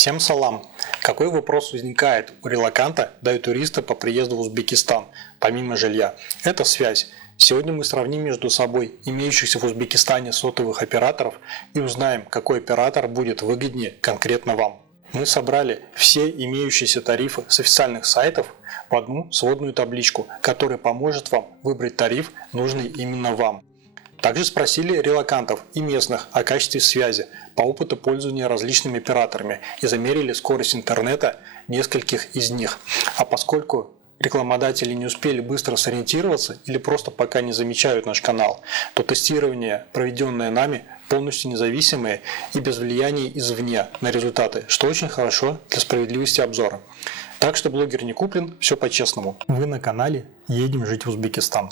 Всем салам! Какой вопрос возникает у релоканта, да и туриста по приезду в Узбекистан, помимо жилья? Это связь. Сегодня мы сравним между собой имеющихся в Узбекистане сотовых операторов и узнаем, какой оператор будет выгоднее конкретно вам. Мы собрали все имеющиеся тарифы с официальных сайтов в одну сводную табличку, которая поможет вам выбрать тариф, нужный именно вам. Также спросили релокантов и местных о качестве связи по опыту пользования различными операторами и замерили скорость интернета нескольких из них. А поскольку рекламодатели не успели быстро сориентироваться или просто пока не замечают наш канал, то тестирование, проведенное нами, полностью независимое и без влияния извне на результаты, что очень хорошо для справедливости обзора. Так что блогер не куплен, все по-честному. Вы на канале «Едем жить в Узбекистан».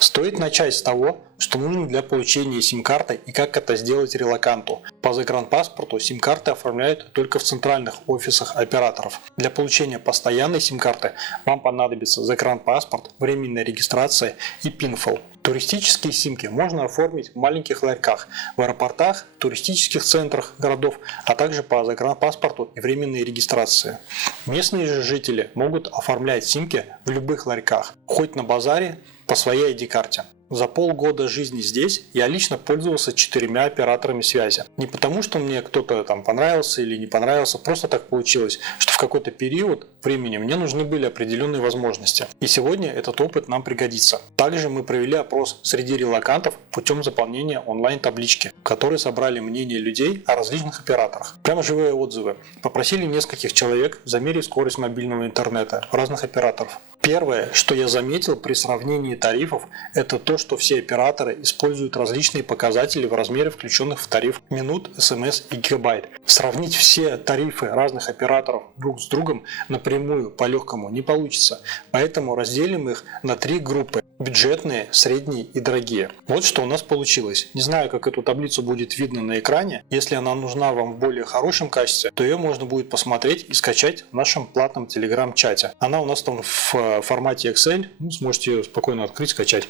Стоит начать с того, что нужно для получения сим-карты и как это сделать релоканту. По загранпаспорту сим-карты оформляют только в центральных офисах операторов. Для получения постоянной сим-карты вам понадобится загранпаспорт, временная регистрация и пинфол. Туристические симки можно оформить в маленьких ларьках, в аэропортах, туристических центрах городов, а также по загранпаспорту и временной регистрации. Местные же жители могут оформлять симки в любых ларьках, хоть на базаре, по своей ID-карте. За полгода жизни здесь я лично пользовался 4 операторами связи. Не потому, что мне кто-то там понравился или не понравился, просто так получилось, что в какой-то период времени мне нужны были определенные возможности. И сегодня этот опыт нам пригодится. Также мы провели опрос среди релокантов путем заполнения онлайн-таблички, в которой собрали мнение людей о различных операторах. Прямо живые отзывы. Попросили нескольких человек замерить скорость мобильного интернета разных операторов. Первое, что я заметил при сравнении тарифов, это то, что все операторы используют различные показатели в размере включенных в тариф минут, смс и гигабайт. Сравнить все тарифы разных операторов друг с другом напрямую по-легкому не получится, поэтому разделим их на 3 группы: бюджетные, средние и дорогие. Вот что у нас получилось. Не знаю, как эту таблицу будет видно на экране. Если она нужна вам в более хорошем качестве, то ее можно будет посмотреть и скачать в нашем платном телеграм-чате. Она у нас там в формате Excel, сможете ее спокойно открыть, скачать.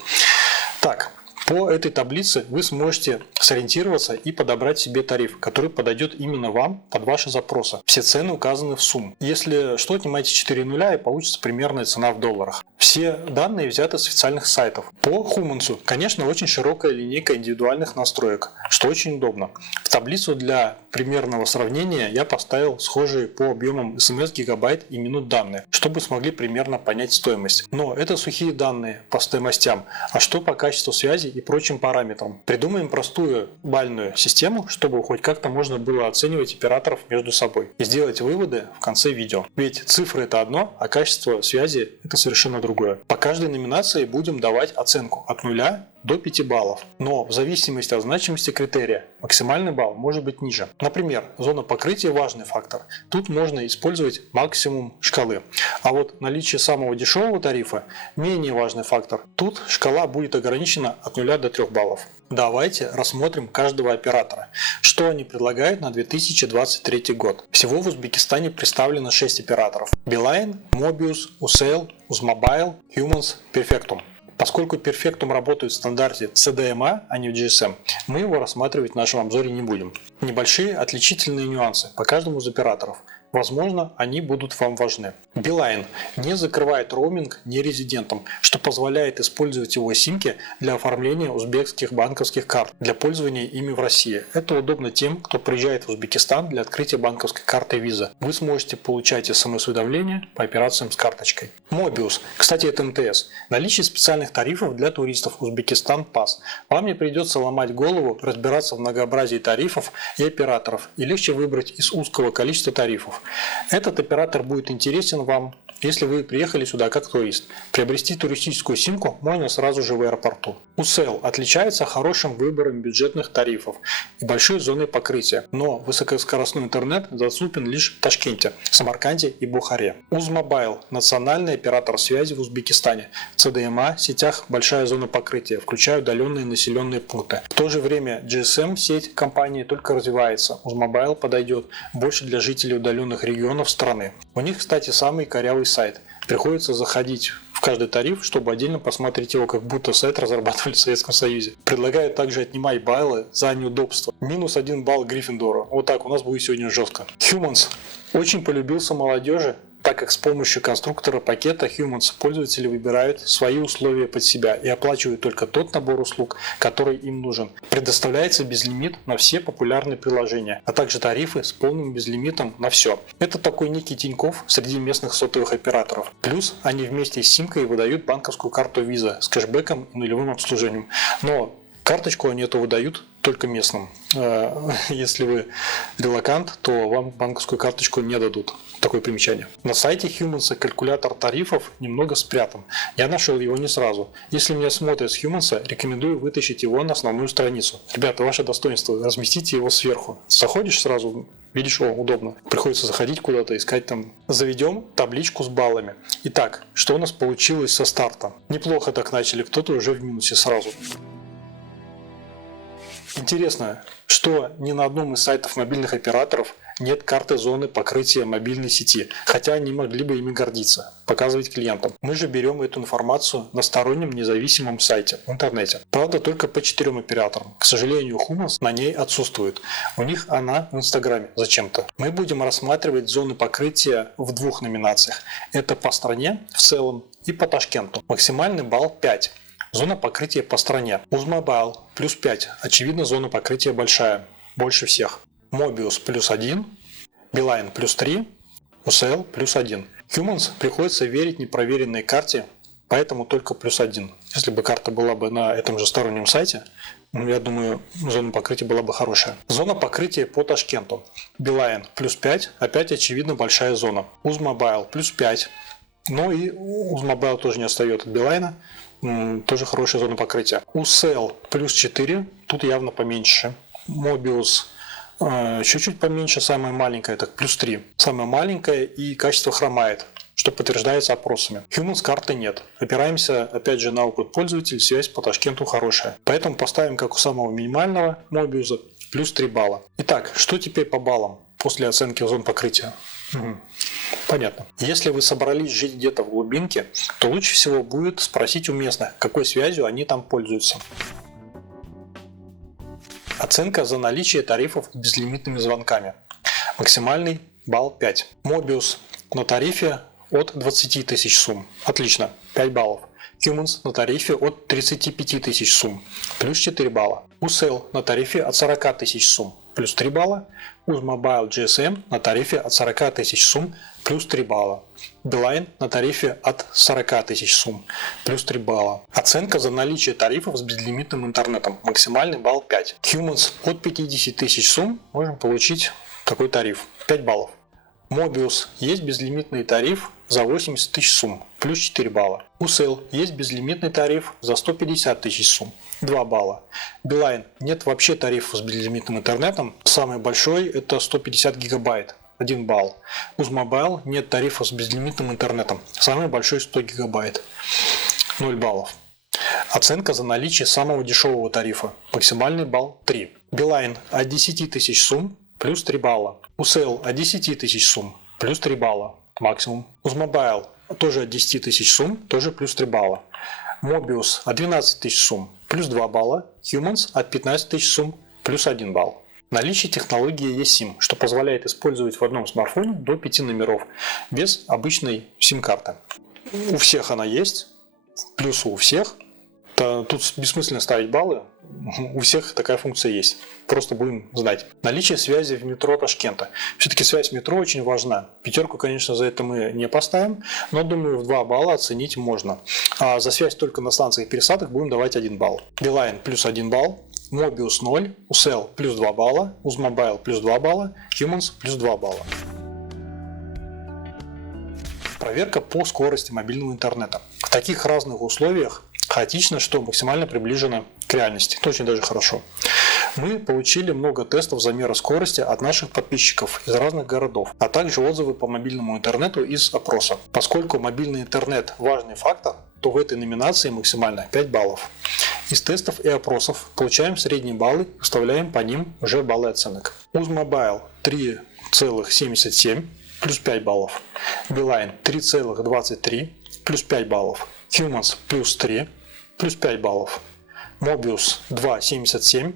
Так, по этой таблице вы сможете сориентироваться и подобрать себе тариф, который подойдет именно вам под ваши запросы. Все цены указаны в сумму. Если что, отнимайте 4 нуля и получится примерная цена в долларах. Все данные взяты с официальных сайтов. По Хумансу, конечно, очень широкая линейка индивидуальных настроек, что очень удобно. В таблицу для примерного сравнения я поставил схожие по объемам смс, гигабайт и минут данные, чтобы смогли примерно понять стоимость. Но это сухие данные по стоимостям, а что по качеству связи и прочим параметрам. Придумаем простую бальную систему, чтобы хоть как-то можно было оценивать операторов между собой и сделать выводы в конце видео. Ведь цифры это одно, а качество связи это совершенно другое. По каждой номинации будем давать оценку от 0 до 5 баллов, но в зависимости от значимости критерия максимальный балл может быть ниже. Например, зона покрытия – важный фактор. Тут можно использовать максимум шкалы. А вот наличие самого дешевого тарифа – менее важный фактор. Тут шкала будет ограничена от 0 до 3 баллов. Давайте рассмотрим каждого оператора. Что они предлагают на 2023 год. Всего в Узбекистане представлено 6 операторов: Билайн, Mobius, Usell, Uzmobile, Humans, Perfectum. Поскольку Perfectum работает в стандарте CDMA, а не в GSM, мы его рассматривать в нашем обзоре не будем. Небольшие отличительные нюансы по каждому из операторов. Возможно, они будут вам важны. Билайн не закрывает роуминг нерезидентам, что позволяет использовать его симки для оформления узбекских банковских карт для пользования ими в России. Это удобно тем, кто приезжает в Узбекистан для открытия банковской карты Visa. Вы сможете получать смс-уведомления по операциям с карточкой. Mobius, кстати, это МТС. Наличие специальных тарифов для туристов Узбекистан Пас. Вам не придется ломать голову, разбираться в многообразии тарифов и операторов, и легче выбрать из узкого количества тарифов. Этот оператор будет интересен вам, если вы приехали сюда как турист. Приобрести туристическую симку можно сразу же в аэропорту. Usell отличается хорошим выбором бюджетных тарифов и большой зоной покрытия, но высокоскоростной интернет доступен лишь в Ташкенте, Самарканде и Бухаре. Uzmobile – национальный оператор связи в Узбекистане. В CDMA сетях большая зона покрытия, включая удаленные населенные пункты. В то же время GSM-сеть компании только развивается. Uzmobile подойдет больше для жителей удаленных регионов страны. У них, кстати, самый корявый сайт. Приходится заходить в каждый тариф, чтобы отдельно посмотреть его, как будто сайт разрабатывали в Советском Союзе. Предлагают также отнимать баллы за неудобство. Минус 1 балл Гриффиндору. Вот так у нас будет сегодня жестко. Humans очень полюбился молодежи, так как с помощью конструктора пакета Humans пользователи выбирают свои условия под себя и оплачивают только тот набор услуг, который им нужен. Предоставляется безлимит на все популярные приложения, а также тарифы с полным безлимитом на все. Это такой некий Тинькофф среди местных сотовых операторов. Плюс они вместе с симкой выдают банковскую карту Visa с кэшбэком и нулевым обслуживанием. Но карточку они эту выдают только местным. Если вы релокант, то вам банковскую карточку не дадут. Такое примечание. На сайте Humans калькулятор тарифов немного спрятан. Я нашел его не сразу. Если меня смотрят с Humans, рекомендую вытащить его на основную страницу. Ребята, ваше достоинство, разместите его сверху. Заходишь сразу, видишь, удобно. Приходится заходить куда-то, искать там. Заведем табличку с баллами. Итак, что у нас получилось со старта? Неплохо так начали, кто-то уже в минусе сразу. Интересно, что ни на одном из сайтов мобильных операторов нет карты зоны покрытия мобильной сети, хотя они могли бы ими гордиться, показывать клиентам. Мы же берем эту информацию на стороннем независимом сайте в интернете. Правда, только по 4 операторам. К сожалению, Humans на ней отсутствует. У них она в Инстаграме зачем-то. Мы будем рассматривать зоны покрытия в 2 номинациях. Это по стране в целом и по Ташкенту. Максимальный балл 5. Зона покрытия по стране. Узмобайл плюс 5. Очевидно, зона покрытия большая. Больше всех. Mobius плюс 1. Билайн плюс 3. UCL плюс 1. Humans приходится верить непроверенной карте, поэтому только плюс 1. Если бы карта была бы на этом же стороннем сайте, я думаю, зона покрытия была бы хорошая. Зона покрытия по Ташкенту. Билайн плюс 5. Опять очевидно большая зона. Узмобайл плюс 5. Ну и Узмобайл тоже не отстает от Билайна. Тоже хорошая зона покрытия. UCL плюс 4, тут явно поменьше. Mobius чуть-чуть поменьше, самая маленькая, так плюс 3. Самая маленькая и качество хромает, что подтверждается опросами. Humans карты нет. Опираемся опять же на опыт пользователей, связь по Ташкенту хорошая. Поэтому поставим как у самого минимального Mobius плюс 3 балла. Итак, что теперь по баллам после оценки зон покрытия? Понятно. Если вы собрались жить где-то в глубинке, то лучше всего будет спросить у местных, какой связью они там пользуются. Оценка за наличие тарифов с безлимитными звонками. Максимальный балл 5. Mobius на тарифе от 20 тысяч сумм. Отлично, 5 баллов. Humans на тарифе от 35 тысяч сумм. Плюс 4 балла. UCL на тарифе от 40 тысяч сумм. Плюс 3 балла. Узмобайл GSM на тарифе от 40 тысяч сумм. Плюс 3 балла. Билайн на тарифе от 40 тысяч сумм. Плюс 3 балла. Оценка за наличие тарифов с безлимитным интернетом. Максимальный балл 5. Humans от 50 тысяч сумм можем получить такой тариф. 5 баллов. Mobius есть безлимитный тариф за 80 тысяч сумм, плюс 4 балла. UCL есть безлимитный тариф за 150 тысяч сумм, 2 балла. Билайн нет вообще тарифа с безлимитным интернетом, самый большой это 150 гигабайт, 1 балл. Узмобайл нет тарифа с безлимитным интернетом, самый большой 100 гигабайт, 0 баллов. Оценка за наличие самого дешевого тарифа, максимальный балл 3. Билайн от 10 тысяч сумм, плюс 3 балла. UCL от 10 тысяч сумм, плюс 3 балла, максимум. Узмобайл тоже от 10 тысяч сумм, тоже плюс 3 балла. Mobius от 12 тысяч сумм, плюс 2 балла. Humans от 15 тысяч сумм, плюс 1 балл. Наличие технологии eSIM, что позволяет использовать в одном смартфоне до 5 номеров, без обычной сим-карты. У всех она есть, плюс у всех. Тут бессмысленно ставить баллы, у всех такая функция есть, просто будем знать. Наличие связи в метро Ташкента. Все-таки связь в метро очень важна. 5, конечно, за это мы не поставим, но думаю в 2 балла оценить можно. А за связь только на станциях пересадок будем давать 1 балл. Билайн плюс 1 балл, Mobius 0, UCL плюс 2 балла, Узмобайл плюс 2 балла, Humans плюс 2 балла. Проверка по скорости мобильного интернета. В таких разных условиях хаотично, что максимально приближено к реальности. Это очень даже хорошо. Мы получили много тестов замера скорости от наших подписчиков из разных городов, а также отзывы по мобильному интернету из опроса. Поскольку мобильный интернет важный фактор, то в этой номинации максимально 5 баллов. Из тестов и опросов получаем средние баллы и вставляем по ним уже баллы оценок. Узмобайл 3,77 плюс 5 баллов. Билайн 3,23 плюс 5 баллов. Humans плюс 3, плюс 5 баллов. Mobius 2.77,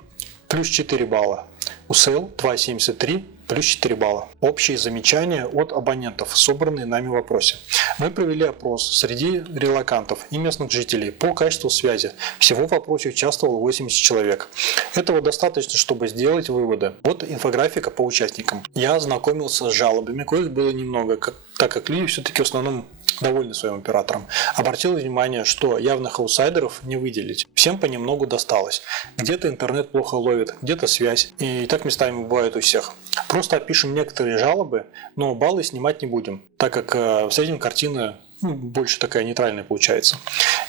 плюс 4 балла. Usell 2.73, плюс 4 балла. Общие замечания от абонентов, собранные нами в вопросе. Мы провели опрос среди релокантов и местных жителей по качеству связи. Всего в вопросе участвовало 80 человек. Этого достаточно, чтобы сделать выводы. Вот инфографика по участникам. Я ознакомился с жалобами, коих было немного, так как люди все-таки в основном довольны своим оператором. Обратил внимание, что явных аутсайдеров не выделить. Всем понемногу досталось. Где-то интернет плохо ловит, где-то связь. И так местами бывает у всех. Просто опишем некоторые жалобы, но баллы снимать не будем, так как с этим картина больше такая нейтральная получается.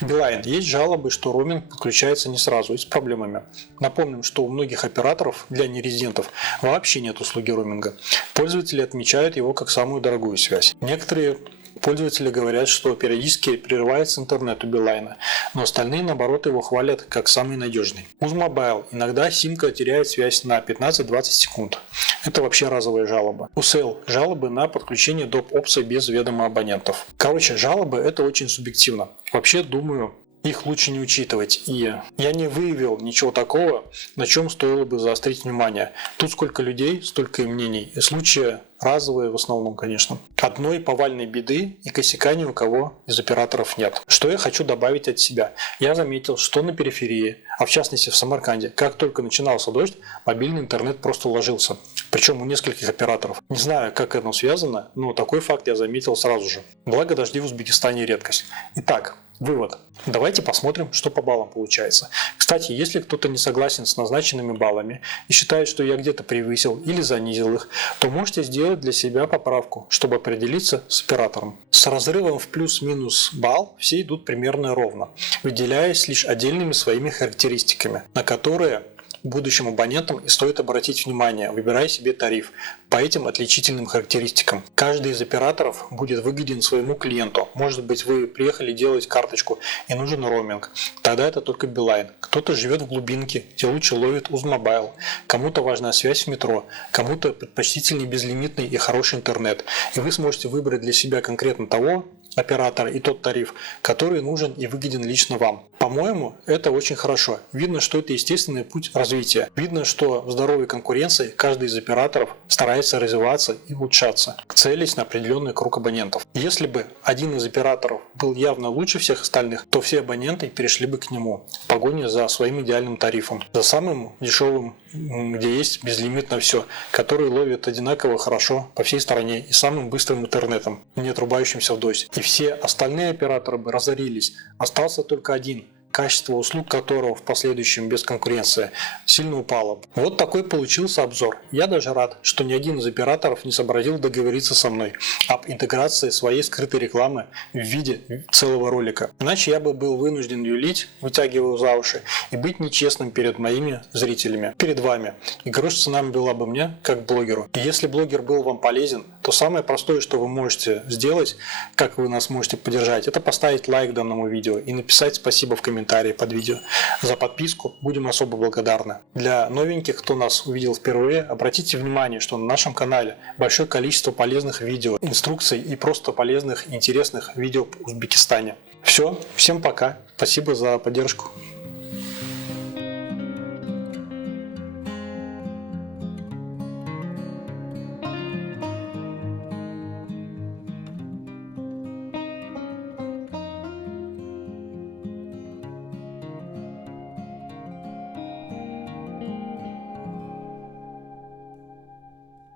Билайн. Есть жалобы, что роуминг подключается не сразу и с проблемами. Напомним, что у многих операторов для нерезидентов вообще нет услуги роуминга. Пользователи отмечают его как самую дорогую связь. Некоторые пользователи говорят, что периодически прерывается интернет у Билайна, но остальные, наоборот, его хвалят как самый надежный. Узмобайл. Иногда симка теряет связь на 15-20 секунд. Это вообще разовая жалоба. Usell. Жалобы на подключение доп. Опций без ведома абонентов. Короче, жалобы это очень субъективно. Вообще, думаю, их лучше не учитывать. И я не выявил ничего такого, на чем стоило бы заострить внимание. Тут сколько людей, столько и мнений. И случаи разовые в основном, конечно. Одной повальной беды и косяка ни у кого из операторов нет. Что я хочу добавить от себя. Я заметил, что на периферии, а в частности в Самарканде, как только начинался дождь, мобильный интернет просто ложился. Причем у нескольких операторов. Не знаю, как это связано, но такой факт я заметил сразу же. Благо дожди в Узбекистане редкость. Итак, вывод. Давайте посмотрим, что по баллам получается. Кстати, если кто-то не согласен с назначенными баллами и считает, что я где-то превысил или занизил их, то можете сделать для себя поправку, чтобы определиться с оператором. С разрывом в плюс-минус балл все идут примерно ровно, выделяясь лишь отдельными своими характеристиками, на которые будущим абонентам и стоит обратить внимание, выбирая себе тариф по этим отличительным характеристикам. Каждый из операторов будет выгоден своему клиенту. Может быть, вы приехали делать карточку и нужен роуминг. Тогда это только Билайн. Кто-то живет в глубинке, где лучше ловит Узмобайл. Кому-то важна связь в метро, кому-то предпочтительней безлимитный и хороший интернет. И вы сможете выбрать для себя конкретно того оператора и тот тариф, который нужен и выгоден лично вам. По-моему, это очень хорошо. Видно, что это естественный путь развития. Видно, что в здоровой конкуренции каждый из операторов старается развиваться и улучшаться, целясь на определенный круг абонентов. Если бы один из операторов был явно лучше всех остальных, то все абоненты перешли бы к нему в погоне за своим идеальным тарифом, за самым дешевым, где есть безлимитно все, который ловит одинаково хорошо по всей стране и самым быстрым интернетом, не отрубающимся в дождь. И все остальные операторы бы разорились. Остался только один, качество услуг которого в последующем без конкуренции сильно упало. Вот такой получился обзор. Я даже рад, что ни один из операторов не сообразил договориться со мной об интеграции своей скрытой рекламы в виде целого ролика. Иначе я бы был вынужден юлить, вытягивая за уши, и быть нечестным перед моими зрителями, перед вами. И грош цена была бы мне, как блогеру. И если блогер был вам полезен, то самое простое, что вы можете сделать, как вы нас можете поддержать, это поставить лайк данному видео и написать спасибо в комментариях под видео. За подписку будем особо благодарны. Для новеньких, кто нас увидел впервые, обратите внимание, что на нашем канале большое количество полезных видео, инструкций и просто полезных и интересных видео по Узбекистане. Все, всем пока, спасибо за поддержку.